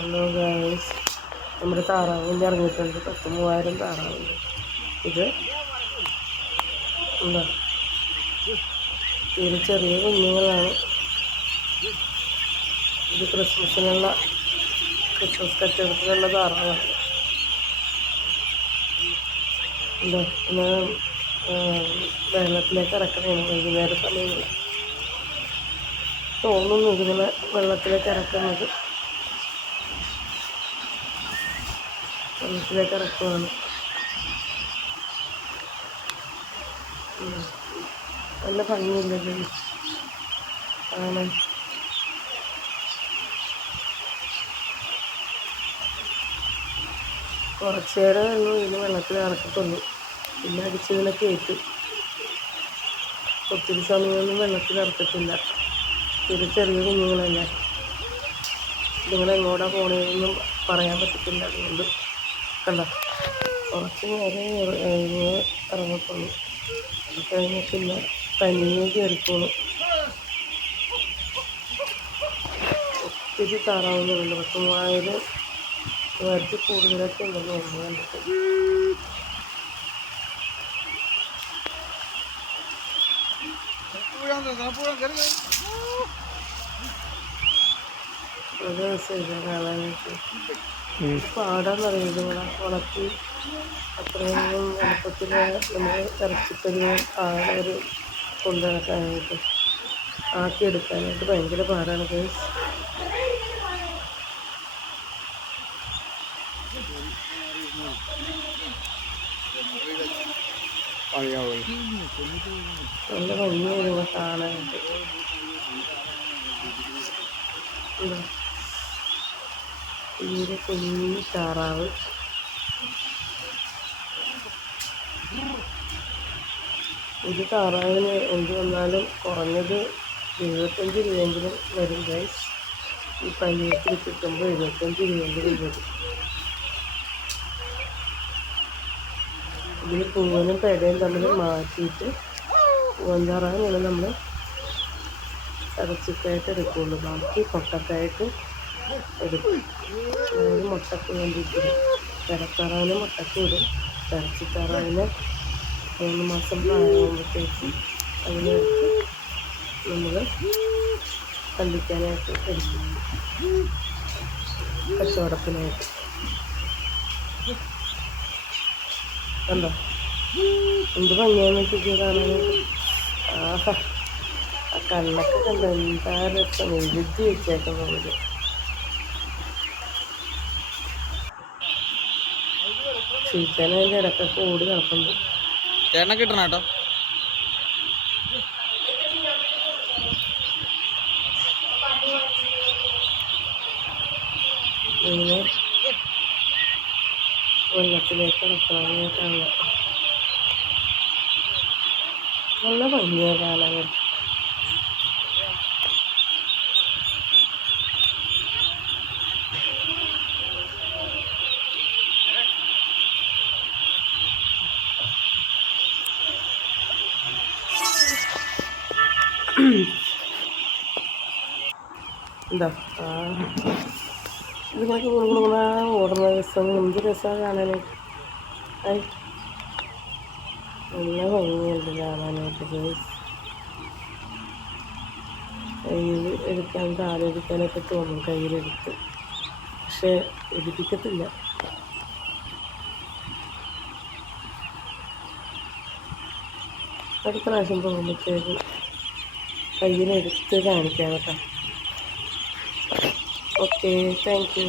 Hello guys നമ്മുടെ താറാവിന്റെ ഇറങ്ങിയിട്ടുണ്ട്. പത്ത് മൂവായിരം താറാവുണ്ട്. ഇത് എന്താ ഇത് ചെറിയ കുഞ്ഞുങ്ങളാണ്. ഇത് ക്രിസ്മസിനുള്ള ക്രിസ്മസ് കച്ചവടത്തിനുള്ള താറാവാണ്. എന്താ പിന്നെ വെള്ളത്തിലേക്ക് ഇറക്കണേണ് വൈകുന്നേര സമയങ്ങളിൽ. തോന്നുന്നു ഇതിങ്ങനെ വെള്ളത്തിലേക്ക് ഇറക്കുന്നത്. വെള്ളത്തിലേക്ക് ഇറക്കുവാണ്. നല്ല ഭംഗിയില്ലേ ഇത്? ആണ്. കുറച്ച് നേരം ഉള്ളൂ ഇതിന് വെള്ളത്തിൽ ഇറക്കത്തുള്ളൂ പിന്നെ അടിച്ചതിനെ കയറ്റും. ഒത്തിരി സമയമൊന്നും വെള്ളത്തിൽ ഇറക്കത്തില്ല. ഇത് ചെറിയ കുഞ്ഞുങ്ങളല്ലേ. നിങ്ങളെങ്ങോട്ടാണ് പോണേന്നും പറയാൻ പറ്റത്തില്ല അതുകൊണ്ട്. കണ്ട കുറച്ച് നേരം ഇറങ്ങത്തുള്ളൂ. അത് കഴിഞ്ഞ് പിന്നെ തനിയെ കയറിക്കോളും. ഒത്തിരി താറാവുന്നുണ്ട് പക്ഷെ മൂവായിരം മൂവായിരത്തി കൂടുതലൊക്കെ ഉണ്ടെന്ന് തോന്നുന്നു കണ്ടിട്ട്. ദിവസം ഇല്ല കാണാനായിട്ട്. പാടാന്നറിയത് ഇവിടെ വളർത്തി അത്രയും എളുപ്പത്തിൽ നമ്മൾ ഇറച്ചിക്കറിയും ആടെ ഒരു കൊണ്ടു നടക്കാനായിട്ട് ആക്കിയെടുക്കാനായിട്ട് ഭയങ്കര പാടാണ് ഗൈസ്. നല്ല ഭംഗിയായിരുന്നു കാണാനായിട്ട്. ഇതാ. തീരെ കുഞ്ഞു താറാവ്. ഒരു താറാവിന് എന്ത് വന്നാലും കുറഞ്ഞത് എഴുപത്തഞ്ച് രൂപയെങ്കിലും വരും ഗൈസ് ഈ പനീരത്തിൽ കിട്ടുമ്പോൾ എഴുപത്തഞ്ച് രൂപയെങ്കിലും വരും. ഇതിൽ പൂവനും പെടയും തമ്മിൽ മാറ്റിയിട്ട് പൂവൻ താറാവിനാണ് നമ്മൾ ഇറച്ചിക്കായിട്ട് എടുക്കുകയുള്ളൂ ബാക്കി പൊട്ടക്കായിട്ട് എടുക്കും അതായത് മുട്ടക്ക് വേണ്ടിയിട്ട് ഇറത്താറാവിന് മുട്ടക്ക് ഇടും. ഇറച്ചിത്താറാവിന് മൂന്ന് മാസം പ്രായമാകുമ്പോഴത്തേക്ക് അതിനെടുത്ത് നമ്മൾ കണ്ടിക്കാനായിട്ട് എടുക്കും. കച്ചവടത്തിനായിട്ട്. കണ്ടോ? എന്ത് ഭംഗിയാന്ന് വെച്ചിട്ട് കാണാനായിട്ട് ആഹാ. ആ കണ്ണൊക്കെ കണ്ട? എന്താ രസം. എഴുതി വെച്ചേക്കുന്നത് ചീച്ചൻ അതിന്റെ ഇടക്കൊക്കെ ഓടി നടക്കുന്നു ചേട്ടനെ കിട്ടണം കേട്ടോ. ഇങ്ങനെ വെള്ളത്തിലേക്ക് ഇറക്കണം നല്ല ഭംഗിയാണ് കാണാനായിട്ട് എന്താ ഇതിനൊക്കെ ഗുണഗുണ ഓടുന്ന രസം എന്ത് രസമാണ് കാണാനായിട്ട് നല്ല ഭംഗിയുണ്ട് കാണാനായിട്ട് കയ്യിൽ എടുക്കാൻ കാലെടുക്കാനൊക്കെ തോന്നും കയ്യിലെടുത്ത് പക്ഷേ എടുപ്പിക്കത്തില്ല അടുത്ത പ്രാവശ്യം പോകുമ്പോഴത്തേക്ക് കയ്യിലെടുത്ത് കാണിക്കാം കേട്ടോ. Okay thank you